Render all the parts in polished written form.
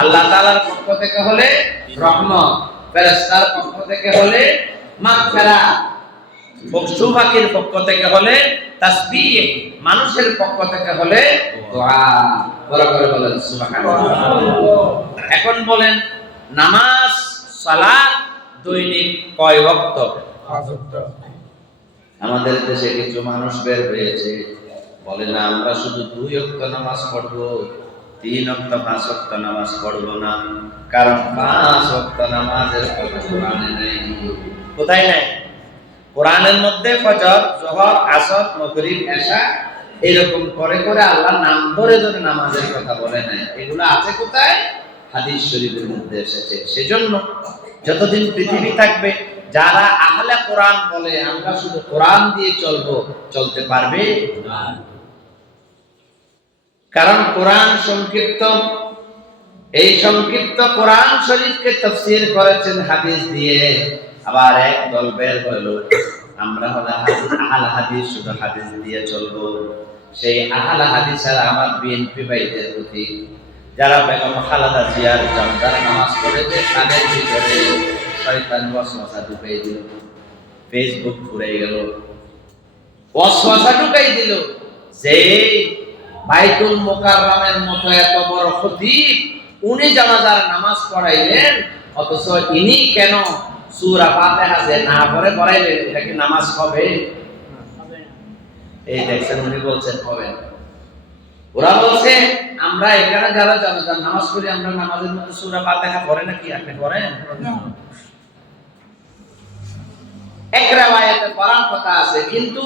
আল্লাহ তাআলার পক্ষ থেকে হলে রহমত, ফেরেশতার পক্ষ থেকে হলে মাগফিরাত, পশু পাখির পক্ষ থেকে হলে তাসবিহ, মানুষের পক্ষ থেকে হলে দোয়া। বড় করে বলেন সুবহানাল্লাহ। এখন বলেন নামাজ সালাত দৈনিক কয় ওয়াক্ত? 5 ওয়াক্ত। আমাদের দেশে কিছু মানুষ বের হয়েছে বলে না আমরা শুধু 2 ওয়াক্ত নামাজ পড়বো, 3 ওয়াক্ত 5 ওয়াক্ত নামাজ পড়বো না, কারণ 5 ওয়াক্ত নামাজের কথা কোরআনে নেই। কোথায় নাই? কোরআনের মধ্যে ফজর, যোহর, আসর, মাগরিব, এশা এরকম করে করে আল্লাহ নাম ধরে ধরে নামাজের কথা বলে নাই। এগুলো আছে কোথায়? হাদিস শরীফের মধ্যে এসেছে। সেজন্য যতদিন পৃথিবী থাকবে যারা আহলে কোরআন বলে আমরা শুধু কোরআন দিয়ে চলবো, চলতে পারবে না। কারণ কোরআন সংক্ষিপ্ত, এই সংক্ষিপ্ত কোরআন শরীফকে তাফসীর করেছেন হাদিস দিয়ে। আবার এক দল বের হলো আমরা হলো আহলে হাদিস, শুধু হাদিস দিয়ে চলবো। সেই আহলে হাদিসের আমার বিএনপি ভাইদের প্রতি যারা বেগম খালেদা জিয়ার জানাজার নামাজ পড়েছে তাদের ভিতরে শয়তান ওয়াসওয়াসা ঢুকাই দিল, ফেসবুক ঘুরে গেল, ওয়াসওয়াসা ঢুকাই দিল যে বাইতুল মুকাররমের মতো এত বড় খতিব উনি জানাজার নামাজ পড়াইলেন, অথচ ইনি কেন সূরা ফাতিহা যে না পড়ে পড়াইলেন, এটা কি নামাজ হবে? এই দেখছেন উনি বলছেন হবে না। ওরা বলছে আমরা এখানে যারা জানাজার নামাজ পড়ি আমরা নামাজের মধ্যে সূরা ফাতিহা পড়ে নাকি? আপনি পড়েন? এক riwayate পড়ার কথা আছে, কিন্তু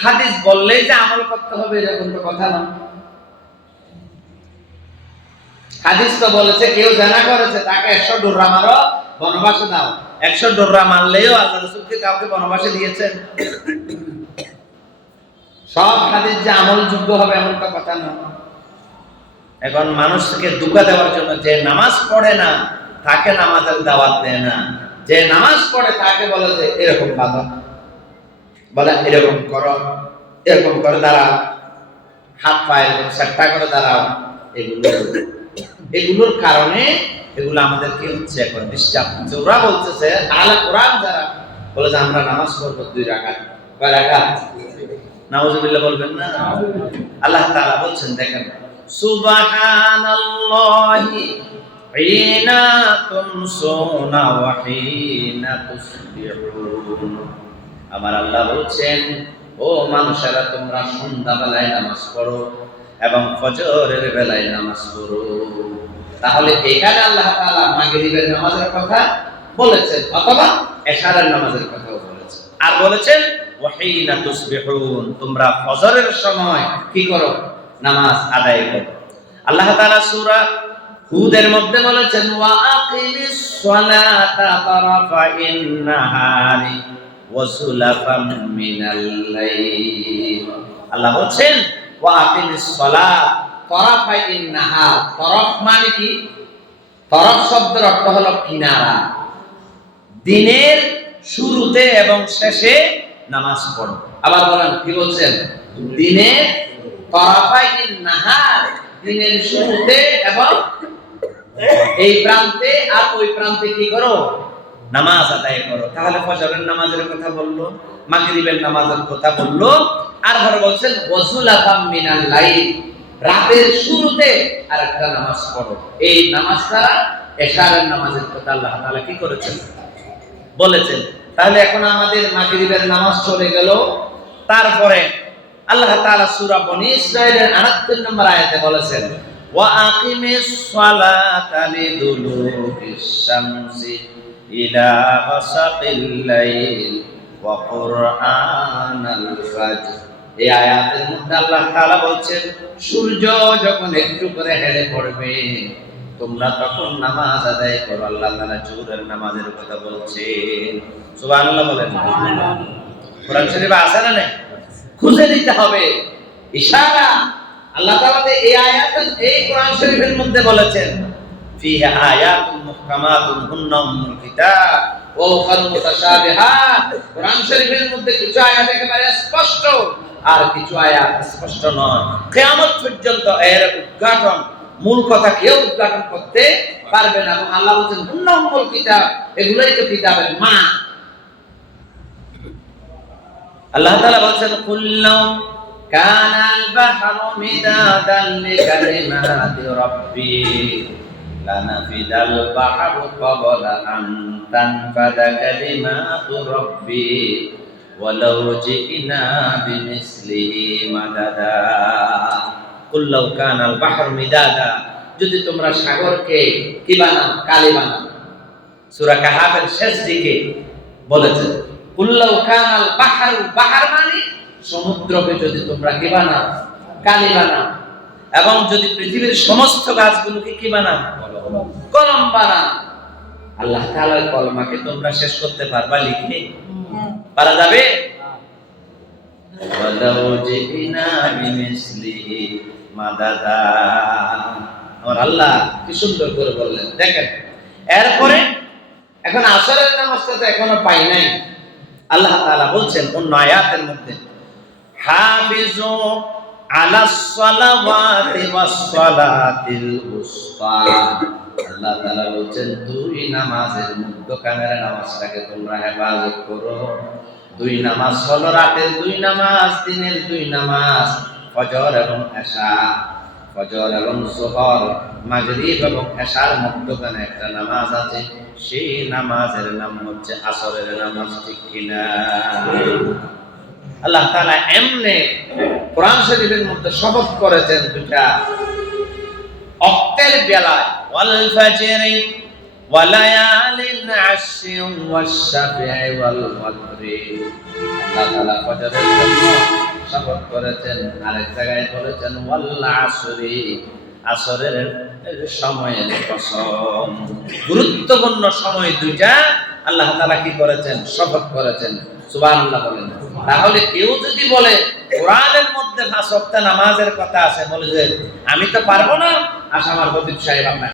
হাদিস বললেই যে আমল করতে হবে এরকম তো কথা না। হাদিস তো বলেছে কেউ জানা করেছে তাকে 100 ডোরা মারো, বনবাসে দাও। 100 ডোরা মারলেও আল্লাহ রাসূল কি কাউকে বনবাসে দিয়েছেন? সব হাদিস যে আমলযোগ্য হবে এমন তো কথা না। এখন মানুষকে ধোঁকা দেওয়ার জন্য যে নামাজ পড়ে না তাকে নামাজের দাওয়াত দেয় না, যে নামাজ পড়ে তাকে বলে যে এরকম বাধা, বলে এরকম করো, এরকম করে দাঁড়াও, হাত পায়ে এরকম সেট্টা করে দাঁড়াও। এগুলোর কারণে এগুলো আমাদের কি হচ্ছে এখন ডিস্টার্ব হচ্ছে। ওরা বলতেছে আহলে কোরআন যারা বলে যে আমরা নামাজ পড়বো 2 রাকাত। কয় রাকাত? নাউযুবিল্লাহ বলবেন না। আল্লাহ তাআলা বলছেন দেখেন সুবহানাল্লাহি হিনা তুমসুনা ওয়া হিনা তুসবিহুন। আমার আল্লাহ বলছেন ও মানুষেরা তোমরা সন্ধ্যাবেলায় নামাজ পড়ো এবং ফজরের বেলায় নামাজ পড়ো। তাহলে এখানে আল্লাহ তাআলা মাগরিবের নামাজের কথা বলেছেন অথবা এশারের নামাজের কথাও বলেছেন, আর বলেছেন ওয়া হিনা তুসবিহুন, তোমরা ফজরের সময় কি করো? নামাজ আদায় করো। আল্লাহ তাআলা সূরা হুদের মধ্যে বলেছেন ওয়া আকিমিস সালাতা তারাফাইন নাহারি ওয়া সুলাফাম মিনাল লাইল। আল্লাহ বলেন ওয়া আকিমিস সালাত তারাফাইন নাহার। তরফ মানে কি? তরফ শব্দের অর্থ হলো কিনারা। দিনের শুরুতে এবং শেষে নামাজ পড়ো। আবার বলেন কি বলছেন? দিনের তারাফাইন নাহার, দিনের শুরুতে এবং এই প্রান্তে আর ওই প্রান্তে কি করো? নামাজ আদায় করো। তাহলে ফজরের নামাজের কথা বললো, মাগরিবের নামাজের কথা বললো, আর ঘরে বলছেন ওয়াসুলাফাম মিনাল লাইল, রাতের শুরুতে আরেকটা নামাজ পড়ো। এই নামাজটা এশারের নামাজের কথা আল্লাহ তাআলা কি করেছেন? বলেছেন। তাহলে এখন আমাদের মাগরিবের নামাজ চলে গেল। তারপরে আল্লাহ তাআলা সূরা বনী ইসরাঈলের 68 নম্বর আয়াতে বলেছেন ওয়া আকিমিস সালাতা লিদুলুকিশ শামসি ইলা গাসাকিল লাইল ওয়া কুরআনাল ফাজর। এই আয়াতের মধ্যে আল্লাহ তাআলা বলছেন সূর্য যখন একটু করে হেলে পড়বে তোমরা তখন নামাজ আদায় করো। আল্লাহ তাআলা জোহরের নামাজের কথা বলছেন। সুবহানাল্লাহ বলেন। কোরআন শরীফে আছে না নাই? খুঁজে নিতে হবে। ইশারা আল্লাহ তাআলা এই আয়াত এই কোরআন শরীফের মধ্যে বলেছেন ফিহা আয়াতুন মুহকামাতুন হুন্না উম্মুল কিতাব ওয়া উখার মুতাশাবিহাত। কোরআন শরীফের মধ্যে কিছু আয়াত একেবারে স্পষ্ট আর কিছু আয়াত স্পষ্ট নয়। কিয়ামত পর্যন্ত এর উদ্ঘাটন মূল কথা কেউ উদ্ঘাটন করতে পারবে না। এবং আল্লাহ বলছেন উম্মুল কিতাব, এগুলাই তো কিতাবের মা। আল্লাহ তাআলা বলছেন কুল্লু কানাল বাহরু মিদাদান লিকালিমাতি রাব্বি লানাফিদাল বাহরু ক্বাবলা আন তানফাদা কালিমাতু রাব্বি ওয়ালাউ জিনা বিমিসলিহি মাদাদা। কুল্লু কানাল বাহরু মিদাদা, যদি তোমরা সাগরকে কি বানাও, কালি বানাও। সূরা কাহাফের শেষ দিকে বলেছে কুল্লু কানাল বাহরু, বাহর মানে সমুদ্রকে যদি তোমরা কি বানাও, কালি বানাও। এবং যদি পৃথিবীর সমস্ত গাছগুলোকে কি বানাও, কলম বানাও। আল্লাহ তাআলার কলমাকে তোমরা শেষ করতে পারবা লিখে? পারা যাবে? ওয়ালাউ জিনা বিমিসলিহি মাদাদা। আমার আল্লাহ কি সুন্দর করে বললেন দেখেন। এরপরে এখন আসরের নামাজটা তো এখনো পাই নাই। আল্লাহ তাআলা বলছেন অন্য আয়াতের মধ্যে হাফিজু আলাস সালাওয়াতি ওয়াস সালাতিল উসতা। আল্লাহ তাআলা বলছেন দুই নামাজের মধ্যখানের নামাজটাকে তোমরা হেফাজত করো। দুই নামাজ হলো রাতের দুই নামাজ, দিনের দুই নামাজ, ফজর এবং এশা। ফজর এবং যোহর, মাগরিব এবং এশার মধ্যখানে একটা নামাজ আছে, সেই নামাজের নাম হচ্ছে আসরের নামাজ, ঠিক কিনা? আল্লাহ তাআলা এমনে কোরআন শরীফের মধ্যে শপথ করেছেন দুটা অক্তের বেলায়, ওয়াল ফাজরি ওয়া লায়ালিন আশরি ওয়াশ শাফঈ ওয়াল ওয়াতরি। আল্লাহ তাআলা ফজরের জন্য শপথ করেছেন, আরেক জায়গায় বলেছেন ওয়াল আসরি, আসরের সময়ের কসম। গুরুত্বপূর্ণ সময় দুইটা আল্লাহ তাআলা কি করেছেন, শপথ করেছেন। সুবহানাল্লাহ বলেন। তাহলে কেউ যদি বলে কোরআনের মধ্যে 5 ওয়াক্ত নামাজের কথা আছে, বলে যে আমি তো পারবো না, আশা আমার খতিব সাহেব আপনাকে